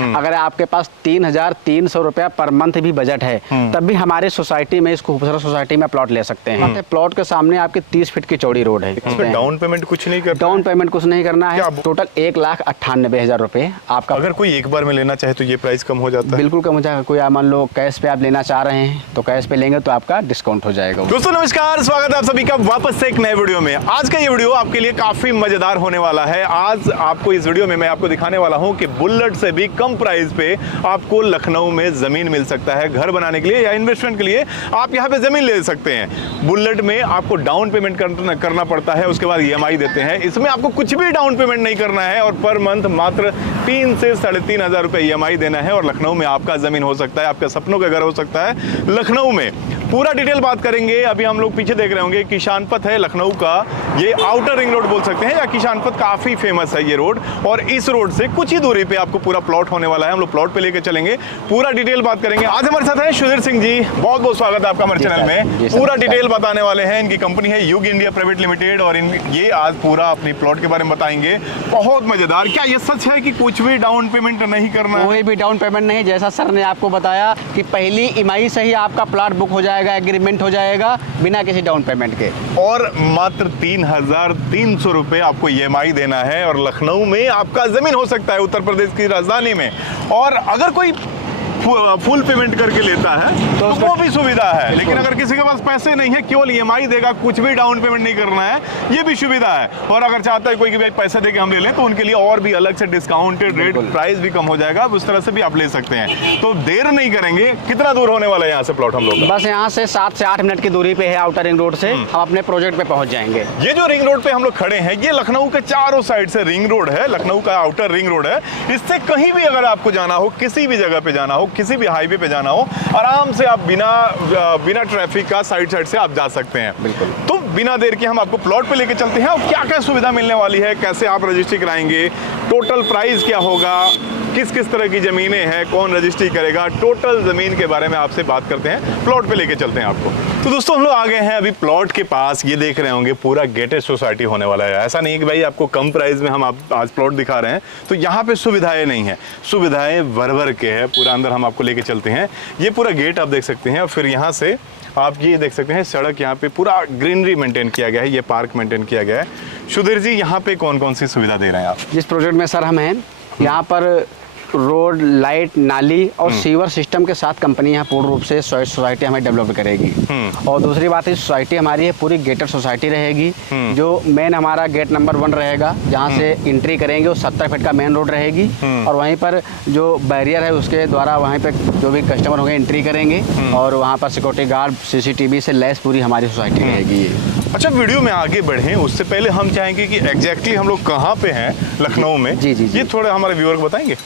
अगर आपके पास 3,300 रुपया पर मंथ भी बजट है, तब भी हमारे सोसाइटी में, इस खूबसूरत सोसाइटी में प्लॉट ले सकते हैं। प्लॉट के सामने आपकी 30 फीट की चौड़ी रोड है। इसमें डाउन पेमेंट कुछ नहीं करना? डाउन पेमेंट कुछ नहीं करना है। टोटल 1,98,000 रुपए आपका। अगर कोई एक बार में लेना चाहे तो ये प्राइस कम हो जाता है? बिल्कुल कम हो जाएगा। कोई मान लो कैश पे आप लेना चाह रहे हैं तो कैश पे लेंगे तो आपका डिस्काउंट हो जाएगा। दोस्तों नमस्कार, स्वागत है आप सभी का वापस से एक नए वीडियो में। आज का ये वीडियो आपके लिए काफी मजेदार होने वाला है। आज आपको इस वीडियो में मैं आपको दिखाने वाला हूं कि बुलेट से भी कम प्राइस पे आपको लखनऊ में जमीन मिल सकता है। घर बनाने के लिए या इन्वेस्टमेंट के लिए आप यहाँ पे जमीन ले सकते हैं। बुलेट में आपको डाउन पेमेंट करना पड़ता है, उसके बाद EMI देते हैं। इसमें आपको कुछ भी डाउन पेमेंट नहीं करना है और पर मंथ मात्र 3 से 3,500 रुपए EMI देना है और लखनऊ में आपका जमीन हो सकता है, आपका सपनों का घर हो सकता है लखनऊ में। पूरा डिटेल बात करेंगे। अभी हम लोग पीछे देख रहे होंगे किसान पथ है लखनऊ का, ये आउटर रिंग रोड बोल सकते हैं या किसान पथ, काफी फेमस है ये रोड। और इस रोड से कुछ ही दूरी पे आपको पूरा प्लॉट होने वाला है। हम लोग प्लॉट पे लेके चलेंगे, पूरा डिटेल बात करेंगे। आज हमारे साथ है सुधीर सिंह जी, बहुत बहुत स्वागत है आपका हमारे चैनल में। पूरा डिटेल बताने वाले हैं। इनकी कंपनी है युग इंडिया प्राइवेट लिमिटेड और ये आज पूरा अपनी प्लॉट के बारे में बताएंगे। बहुत मजेदार। क्या ये सच है कि कुछ भी डाउन पेमेंट नहीं करना? कोई भी डाउन पेमेंट नहीं। जैसा सर ने आपको बताया कि पहली EMI से ही आपका प्लॉट बुक हो जाएगा, एग्रीमेंट हो जाएगा बिना किसी डाउन पेमेंट के। और मात्र 3,300 रुपए आपको EMI देना है और लखनऊ में आपका जमीन हो सकता है, उत्तर प्रदेश की राजधानी में। और अगर कोई फुल पेमेंट करके लेता है तो वो भी सुविधा है। लेकिन अगर किसी के पास पैसे नहीं है, केवल EMI देगा, कुछ भी डाउन पेमेंट नहीं करना है, ये भी सुविधा है। और अगर चाहता है कोई कि भाई पैसे देके हम ले लें तो उनके लिए और भी अलग से डिस्काउंटेड रेट, प्राइस भी कम हो जाएगा। उस तरह से भी आप ले सकते हैं। तो देर नहीं करेंगे। कितना दूर होने वाला है यहाँ से प्लॉट हम लोग? बस यहाँ से 7 से 8 मिनट की दूरी पे है। आउटर रिंग रोड से हम अपने प्रोजेक्ट पे पहुँच जाएंगे। ये जो रिंग रोड पे हम लोग खड़े हैं, ये लखनऊ के चारों साइड से रिंग रोड है। लखनऊ का आउटर रिंग रोड है। इससे कहीं भी अगर आपको जाना हो, किसी भी जगह पे जाना हो, किसी भी हाईवे पे जाना हो, आराम से आप बिना ट्रैफिक का साइड से आप जा सकते हैं। बिल्कुल। तो बिना देर के हम आपको प्लॉट पे लेके चलते हैं और क्या क्या सुविधा मिलने वाली है, कैसे आप रजिस्ट्री कराएंगे, टोटल प्राइस क्या होगा, किस किस तरह की जमीनें हैं, कौन रजिस्ट्री करेगा, टोटल जमीन के बारे में आपसे बात करते हैं। प्लॉट पे लेके चलते हैं आपको। तो दोस्तों हम लोग आ गए हैं अभी प्लॉट के पास। ये देख रहे होंगे पूरा गेटेड सोसाइटी होने वाला है। ऐसा नहीं है कि भाई आपको कम प्राइस में हम आज प्लॉट दिखा रहे हैं तो यहाँ पे सुविधाएं नहीं है, सुविधाएं भर के है। पूरा अंदर हम आपको लेके चलते हैं। ये पूरा गेट आप देख सकते हैं और फिर यहाँ से आप ये देख सकते हैं सड़क, यहाँ पे पूरा ग्रीनरी मेंटेन किया गया है, ये पार्क मेंटेन किया गया है। सुधीर जी, यहाँ पे कौन कौन सी सुविधा दे रहे हैं आप? जिस प्रोजेक्ट में सर हम हैं, यहाँ पर रोड, लाइट, नाली और सीवर सिस्टम के साथ कंपनी यहाँ पूर्ण रूप से सोसाइटी हमें डेवलप करेगी। और दूसरी बात है, सोसाइटी हमारी है पूरी गेटेड सोसाइटी रहेगी। जो मेन हमारा गेट नंबर 1 रहेगा, जहाँ से एंट्री करेंगे वो 70 फीट का मेन रोड रहेगी। और वहीं पर जो बैरियर है उसके द्वारा वहीं पे जो भी कस्टमर होंगे एंट्री करेंगे और वहाँ पर सिक्योरिटी गार्ड, CCTV से लैस पूरी हमारी सोसाइटी रहेगी। अच्छा, वीडियो में आगे बढ़ें उससे पहले हम चाहेंगे कि एग्जैक्टली हम लोग कहाँ पे हैं लखनऊ में। जी। ये थोड़ा हमारे व्यूअर को बताएंगे।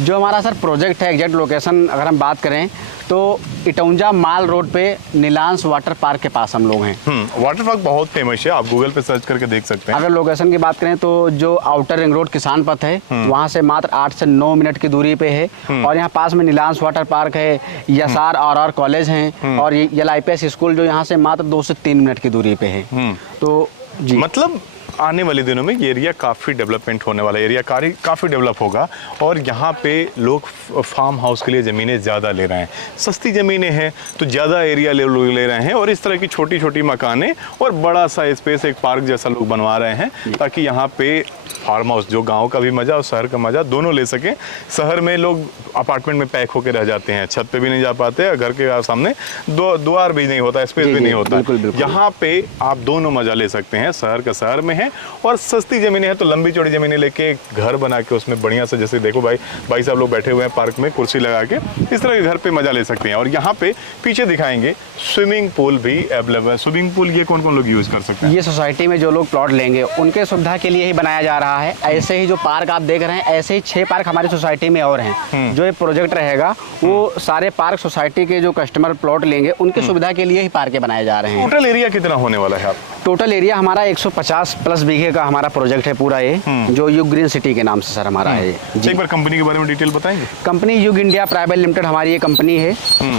जो हमारा सर प्रोजेक्ट है, एग्जैक्ट लोकेशन अगर हम बात करें तो इटौंजा माल रोड पे नीलांश वाटर पार्क के पास हम लोग हैं। वाटर पार्क बहुत फेमस है, आप गूगल पे सर्च करके देख सकते हैं। अगर लोकेशन की बात करें तो जो आउटर रिंग रोड किसान पथ है, वहाँ से मात्र 8 से 9 मिनट की दूरी पे है। और यहाँ पास में नीलांश वाटर पार्क है, YSR RR कॉलेज हैं और LIPS स्कूल जो यहाँ से मात्र 2 से 3 मिनट की दूरी पे है। तो जी, मतलब आने वाले दिनों में ये एरिया काफ़ी डेवलपमेंट होने वाला है, एरिया काफ़ी डेवलप होगा। और यहाँ पे लोग फार्म हाउस के लिए ज़मीनें ज़्यादा ले रहे हैं, सस्ती ज़मीनें हैं तो ज़्यादा एरिया ले रहे हैं। और इस तरह की छोटी छोटी मकानें और बड़ा सा स्पेस, एक पार्क जैसा लोग बनवा रहे हैं ताकि यहाँ पे फार्म हाउस, जो गांव का भी मजा और शहर का मजा दोनों ले सकें। शहर में लोग अपार्टमेंट में पैक होकर रह जाते हैं, छत पे भी नहीं जा पाते, घर के सामने द्वार भी नहीं होता, स्पेस भी नहीं होता। यहाँ पे आप दोनों मजा ले सकते हैं। शहर का शहर में है और सस्ती जमीनें हैं तो लंबी चौड़ी जमीनें लेके घर बना के उसमें बढ़िया से, जैसे देखो भाई साहब लोग बैठे हुए हैं पार्क में कुर्सी लगा के, इस तरह के घर पे मजा ले सकते हैं। और यहाँ पे पीछे दिखाएंगे स्विमिंग पूल भी अवेलेबल है। स्विमिंग पूल ये कौन कौन लोग यूज कर सकते हैं? ये सोसाइटी में जो लोग प्लॉट लेंगे उनके सुविधा के लिए ही बनाया जा रहा है। ऐसे ही जो पार्क आप देख रहे हैं, ऐसे ही 6 पार्क हमारी सोसाइटी में और हैं। जो ये प्रोजेक्ट रहेगा वो सारे पार्क सोसाइटी के जो कस्टमर प्लॉट लेंगे उनकी सुविधा के लिए ही पार्क बनाए जा रहे हैं। टोटल एरिया कितना होने वाला है? आप टोटल एरिया हमारा 150+ 10+ बीघे का हमारा प्रोजेक्ट है पूरा ये, जो युग ग्रीन सिटी के नाम से सर हमारा है। एक बार कंपनी के बारे में डिटेल बताएंगे। कंपनी युग इंडिया प्राइवेट लिमिटेड हमारी ये कंपनी है,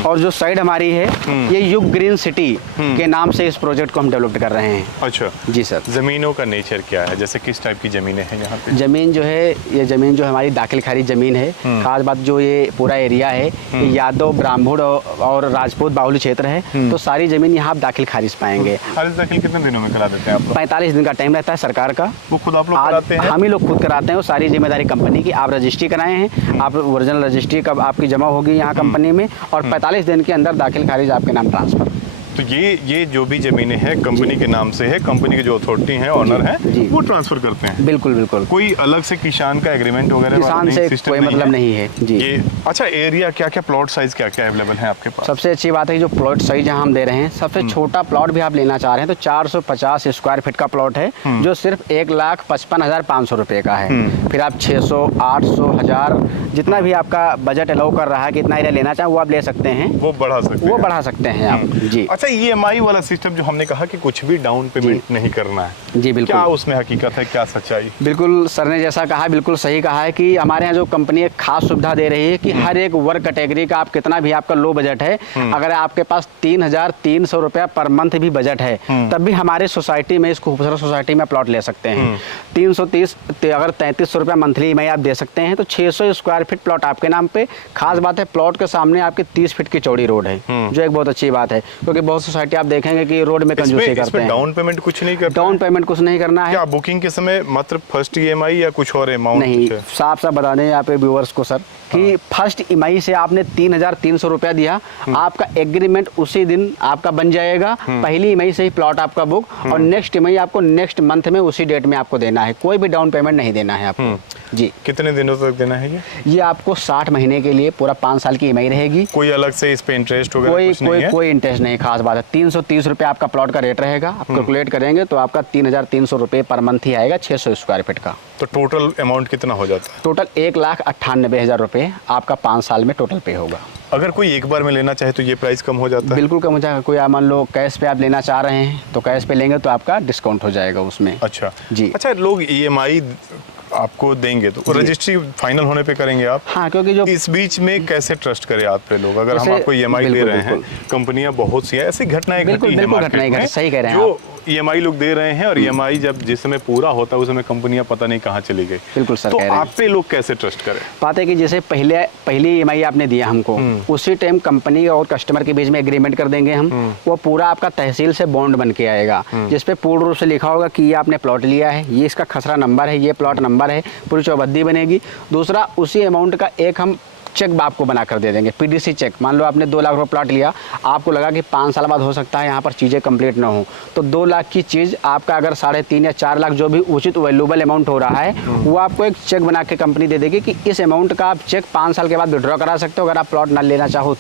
और जो साइड हमारी है ये युग ग्रीन सिटी के नाम से इस प्रोजेक्ट को हम डेवलप कर रहे हैं। अच्छा जी सर। जमीनों का नेचर क्या है, जैसे किस टाइप की जमीनें हैं यहाँ पे? जमीन जो है, ये जमीन जो हमारी दाखिल खारिज जमीन है। खास बात जो ये पूरा एरिया है ये यादव, ब्राह्मण और राजपूत बाहुल्य क्षेत्र है, तो सारी जमीन यहाँ आप दाखिल खारिज पाएंगे। खारिज दाखिल कितने दिनों में करा देते हैं आप? 45 दिन का टाइम रहता है सरकार का। वो खुद आप लोग कराते हैं? हम ही लोग खुद कराते हैं, वो सारी जिम्मेदारी कंपनी की। आप रजिस्ट्री कराए हैं, आप ओरिजिनल रजिस्ट्री कब आपकी जमा होगी यहाँ कंपनी में, और 45 दिन के अंदर दाखिल खारिज आपके नाम ट्रांसफर। तो ये जो भी जमीनें हैं कंपनी के नाम से है, कंपनी के जो अथॉरिटी हैं, ऑनर हैं, वो ट्रांसफर करते हैं? बिल्कुल बिल्कुल। कोई अलग से किसान का एग्रीमेंट वगैरह? किसान से कोई मतलब नहीं है जी। ये अच्छा, एरिया क्या क्या, प्लॉट साइज क्या क्या अवेलेबल है आपके पास? सबसे अच्छी बात है जो प्लॉट साइज जहाँ हम दे रहे हैं, सबसे छोटा प्लॉट भी आप लेना चाह रहे हैं तो 450 स्क्वायर फीट का प्लॉट है, जो सिर्फ 1,55,500 रुपये का है। फिर आप 600, 800, 1000 जितना भी आपका बजट अलाउ कर रहा है, कितना एरिया लेना चाहें वो आप ले सकते हैं, वो बढ़ा सकते हैं आप जी। अच्छा, EMI वाला सिस्टम जो हमने कहा कि कुछ भी डाउन पेमेंट नहीं करना है, जी बिल्कुल, क्या उसमें हकीकत है, क्या सच्चाई? बिल्कुल सर ने जैसा कहा बिल्कुल सही कहा है कि हमारे यहाँ जो कंपनी एक खास सुविधा दे रही है कि हर एक वर्ग कैटेगरी का, आप कितना भी आपका लो बजट है, अगर आपके पास 3,300 रुपया पर मंथ भी बजट है, तब भी हमारे सोसाइटी में, इस खूबसूरत सोसाइटी में प्लॉट ले सकते हैं। 330 अगर 3300 रुपया मंथली EMI आप दे सकते हैं, तो 600 स्क्वायर फीट प्लॉट आपके नाम पे। खास बात है प्लॉट के सामने आपके 30 फीट की चौड़ी रोड है, जो एक बहुत अच्छी बात है, क्योंकि बहुत सोसाइटी आप देखेंगे कि रोड में कंजूसी करते हैं। डाउन पेमेंट कुछ नहीं करना? डाउन पेमेंट कुछ नहीं करना है। क्या बुकिंग के समय मात्र फर्स्ट EMI या कुछ और अमाउंट? नहीं, साफ बता दें यहाँ पे व्यूअर्स को सर कि फर्स्ट EMI से आपने 3,300 रुपया दिया, आपका एग्रीमेंट उसी दिन आपका बन जाएगा। पहली EMI से ही प्लॉट आपका बुक, और नेक्स्ट EMI आपको नेक्स्ट मंथ में उसी डेट में आपको देना है। कोई भी डाउन पेमेंट नहीं देना है आपको जी। कितने दिनों तक देना है ये आपको 60 महीने के लिए पूरा 5 साल की EMI रहेगी। कोई अलग से इस पे इंटरेस्ट वगैरह? कोई इंटरेस्ट नहीं। खास बात है 330 रुपये आपका प्लॉट का रेट रहेगा। आप कैलकुलेट करेंगे तो आपका 3,300 रुपये पर मंथ ही आएगा, 600 स्क्वायर फीट का। तो टोटल अमाउंट कितना हो जाता है? टोटल 1,98,000 रुपये आपका 5 साल में टोटल पे होगा। अगर कोई एक बार में लेना चाहे तो ये प्राइस कम हो जाता है? बिल्कुल कम हो जाएगा। कोई आप मान लो कैश पे आप लेना चाह रहे हैं तो कैश पे लेंगे तो आपका डिस्काउंट हो जाएगा उसमें। अच्छा जी। अच्छा, लोग EMI आपको देंगे तो रजिस्ट्री फाइनल होने पे करेंगे आप? हाँ, क्योंकि जो इस बीच में कैसे ट्रस्ट करें आप पे लोग? अगर हम आपको EMI दे रहे हैं, कंपनियां बहुत सी हैं, ऐसी घटनाएं घटी हैं मार्केट में, सही कह रहे हैं जो EMI लोग दे रहे हैं और EMI जब जिस समय पूरा होता है उस समय कंपनियां पता नहीं कहाँ चली गई। बिल्कुल सर, तो कह रहे हैं। आप पे लोग कैसे ट्रस्ट करें? बात है कि जैसे पहली EMI आपने दिया हमको, उसी टाइम कंपनी और कस्टमर के बीच में एग्रीमेंट कर देंगे हम। वो पूरा आपका तहसील से बॉन्ड बन के आएगा, जिसपे पूर्ण रूप से लिखा होगा कि ये आपने प्लॉट लिया है, ये इसका खसरा नंबर है, ये प्लॉट नंबर है, पूरी चौबंदी बनेगी। दूसरा, उसी अमाउंट का एक हम चेक आपको बना कर दे देंगे, PDC चेक। मान लो आपने 2 लाख रुपये प्लॉट लिया, आपको लगा कि 5 साल बाद हो सकता है यहाँ पर चीज़ें कंप्लीट ना हो, तो 2 लाख की चीज़ आपका अगर 3.5 या 4 लाख जो भी उचित वैल्यूबल अमाउंट हो रहा है, वो आपको एक चेक बना के कंपनी दे देगी कि इस अमाउंट का आप चेक 5 साल के बाद विड्रॉ करा सकते हो अगर आप प्लॉट ना लेना चाहो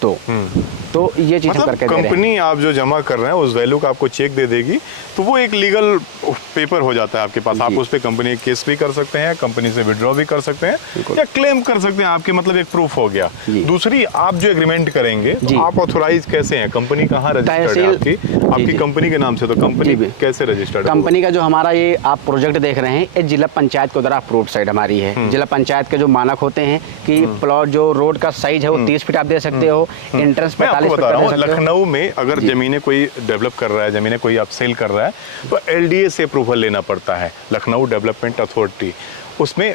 तो ये चीज़ मतलब करके दे रहे हैं। कंपनी आप जो जमा कर रहे हैं उस वैल्यू का आपको चेक दे देगी, तो वो एक लीगल पेपर हो जाता है आपके पास। आप उस पर कंपनी केस भी कर सकते हैं, कंपनी से विड्रॉ भी कर सकते हैं या क्लेम कर सकते हैं, आपके मतलब एक प्रूफ हो गया। दूसरी, आप जो एग्रीमेंट करेंगे तो आप ऑथोराइज कैसे हैं? कंपनी कहाँ रजिस्टर्ड है आपकी कंपनी के नाम से, तो कंपनी कैसे रजिस्टर्ड? कंपनी का जो हमारा ये आप प्रोजेक्ट देख रहे हैं, ये जिला पंचायत के द्वारा अप्रूव्ड साइड हमारी है। जिला पंचायत के जो मानक होते हैं कि प्लॉट जो रोड का साइज है वो 30 फीट आप दे सकते हो, एंट्रेंस 45 फीट दे सकते हो। लखनऊ में अगर जमीनें कोई डेवलप कर रहा है, जमीनें कोई आप सेल कर रहा है, तो LDA से अप्रूवल लेना पड़ता है, लखनऊ डेवलपमेंट अथॉरिटी। उसमें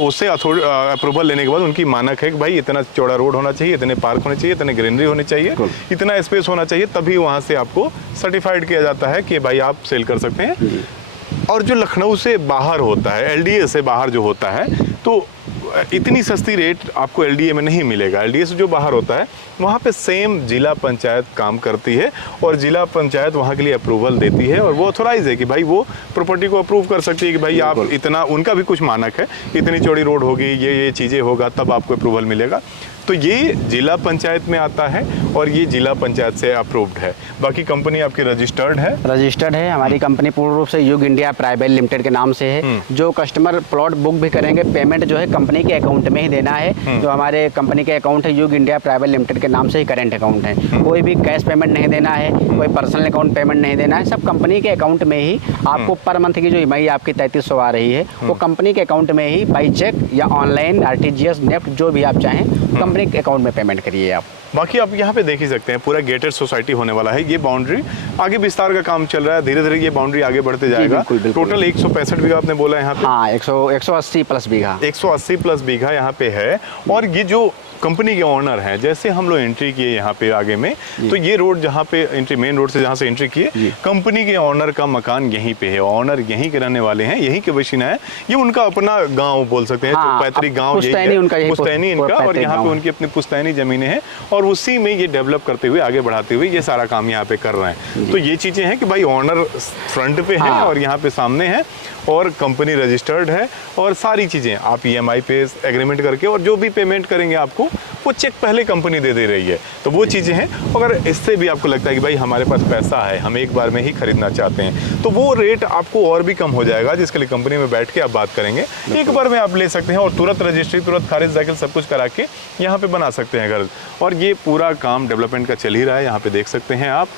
उससे अप्रूवल लेने के बाद उनकी मानक है कि भाई इतना चौड़ा रोड होना चाहिए, इतने पार्क होने चाहिए, इतने ग्रीनरी होनी चाहिए, इतना स्पेस होना चाहिए, तभी वहाँ से आपको सर्टिफाइड किया जाता है कि भाई आप सेल कर सकते हैं। और जो लखनऊ से बाहर होता है, LDA से बाहर जो होता है, तो इतनी सस्ती रेट आपको LDA में नहीं मिलेगा। LDA से जो बाहर होता है वहाँ पे सेम जिला पंचायत काम करती है और जिला पंचायत वहाँ के लिए अप्रूवल देती है और वो ऑथोराइज है कि भाई वो प्रॉपर्टी को अप्रूव कर सकती है कि भाई आप इतना, उनका भी कुछ मानक है, इतनी चौड़ी रोड होगी, ये चीज़ें होगा, तब आपको अप्रूवल मिलेगा। तो ये जिला पंचायत में आता है और ये जिला पंचायत से अप्रूव्ड है। बाकी कंपनी आपकी रजिस्टर्ड है? रजिस्टर्ड है। हमारी कंपनी पूर्ण रूप से युग इंडिया प्राइवेट लिमिटेड के नाम से है। जो कस्टमर प्लॉट बुक भी करेंगे, पेमेंट जो है कंपनी के अकाउंट में ही देना है। जो हमारे कंपनी के अकाउंट है युग इंडिया प्राइवेट लिमिटेड के नाम से ही करेंट अकाउंट है। कोई भी कैश पेमेंट नहीं देना है, कोई पर्सनल अकाउंट पेमेंट नहीं देना है, सब कंपनी के अकाउंट में ही। आपको पर मंथ की जो ईएमआई आपकी 3300 आ रही है वो कंपनी के अकाउंट में ही बाई चेक या ऑनलाइन आरटीजीएस नेफ्ट जो भी आप चाहें कंपनी के अकाउंट में पेमेंट करिए आप। बाकी आप यहाँ पे देख ही सकते हैं पूरा गेटेड सोसाइटी होने वाला है। ये बाउंड्री आगे विस्तार का काम चल रहा है, धीरे धीरे ये बाउंड्री आगे बढ़ते जाएगा। बिल्कुल, बिल्कुल। टोटल 165 बीघा आपने बोला यहाँ पे? हाँ, 180 प्लस बीघा। 180 प्लस बीघा यहाँ पे है। और ये जो कंपनी के ऑनर हैं, जैसे हम लोग एंट्री किए यहाँ पे आगे में, तो ये रोड जहाँ पे एंट्री, मेन रोड से जहाँ से एंट्री किए, कंपनी के ऑनर का मकान यहीं पे है। ऑनर यहीं के रहने वाले हैं, यहीं के बशिना है। ये उनका अपना गांव बोल सकते हैं। हाँ, पैतृक गांव पुश्तैनी उनका, पुश्तैनी इनका, और यहाँ पे उनकी अपनी पुश्तैनी जमीनें हैं और उसी में ये डेवलप करते हुए आगे बढ़ाते हुए ये सारा काम यहाँ पे कर रहे हैं। तो ये चीजें हैं कि भाई ऑनर फ्रंट पे है और यहाँ पे सामने है और कंपनी रजिस्टर्ड है और सारी चीजें आप ईएमआई पे एग्रीमेंट करके और जो भी पेमेंट करेंगे आपको वो चेक पहले कंपनी दे रही है। तो वो चीजें हैं। अगर इससे भी आपको लगता है कि भाई हमारे पास पैसा है, हम एक बार में ही खरीदना चाहते हैं, तो वो रेट आपको और भी कम हो जाएगा, जिसके लिए कंपनी में बैठ के आप बात करेंगे। एक बार में आप ले सकते हैं और तुरंत रजिस्ट्री, तुरंत खारिज दाखिल सब कुछ करा के यहाँ पे बना सकते हैं घर। और ये पूरा काम डेवलपमेंट का चल ही रहा है। यहाँ पे देख सकते हैं आप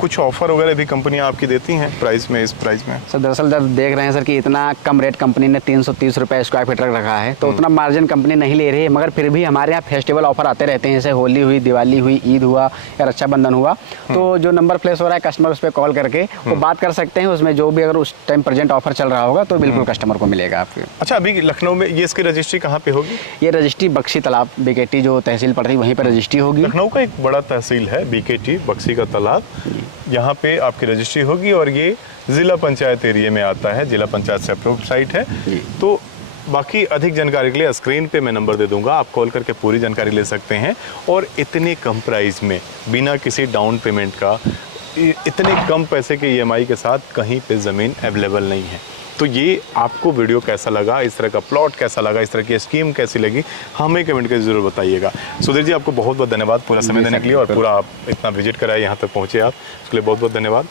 कुछ ऑफर वगैरह भी कंपनियां आपकी देती हैं प्राइस में, इस प्राइस में। सर दरअसल जब देख रहे हैं सर कि इतना कम रेट कंपनी ने 330 रुपये स्क्वायर फीट रखा है, तो उतना मार्जिन कंपनी नहीं ले रही है। मगर फिर भी हमारे यहाँ फेस्टिवल ऑफर आते रहते हैं, जैसे होली हुई, दिवाली हुई, ईद हुआ या रक्षाबंधन हुआ, तो जो नंबर प्लेस हो रहा है कस्टमर उस पर कॉल करके वो बात कर सकते हैं। उसमें जो भी अगर उस टाइम प्रेजेंट ऑफर चल रहा होगा तो बिल्कुल कस्टमर को मिलेगा आपके। अच्छा, अभी लखनऊ में ये इसकी रजिस्ट्री कहाँ पे होगी? ये रजिस्ट्री बक्सी तालाब बीकेटी जो तहसील पड़ती है वहीं पर रजिस्ट्री होगी। लखनऊ का एक बड़ा तहसील है बीकेटी, बक्सी का तालाब, यहाँ पे आपकी रजिस्ट्री होगी और ये जिला पंचायत एरिया में आता है, जिला पंचायत से अप्रूव्ड साइट है। तो बाकी अधिक जानकारी के लिए स्क्रीन पे मैं नंबर दे दूंगा, आप कॉल करके पूरी जानकारी ले सकते हैं। और इतने कम प्राइस में, बिना किसी डाउन पेमेंट का, इतने कम पैसे के ईएमआई के साथ कहीं पे ज़मीन अवेलेबल नहीं है। तो ये आपको वीडियो कैसा लगा, इस तरह का प्लॉट कैसा लगा, इस तरह की स्कीम कैसी लगी, हमें कमेंट करके ज़रूर बताइएगा। सुधीर जी, आपको बहुत बहुत धन्यवाद पूरा समय देने के लिए और पूरा आप इतना विजिट कराए, यहाँ तक पहुँचे आप, उसके लिए बहुत बहुत धन्यवाद।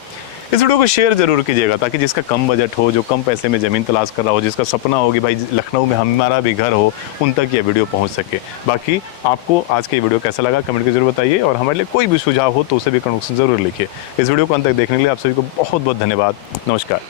इस वीडियो को शेयर जरूर कीजिएगा ताकि जिसका कम बजट हो, जो कम पैसे में ज़मीन तलाश कर रहा हो, जिसका सपना हो कि भाई लखनऊ में हमारा भी घर हो, उन तक ये वीडियो पहुंच सके। बाकी आपको आज के वीडियो कैसा लगा कमेंट करके जरूर बताइए और हमारे लिए कोई भी सुझाव हो तो उसे भी कमेंट जरूर लिखिए। इस वीडियो को अंत तक देखने के लिए आप सभी को बहुत बहुत धन्यवाद। नमस्कार।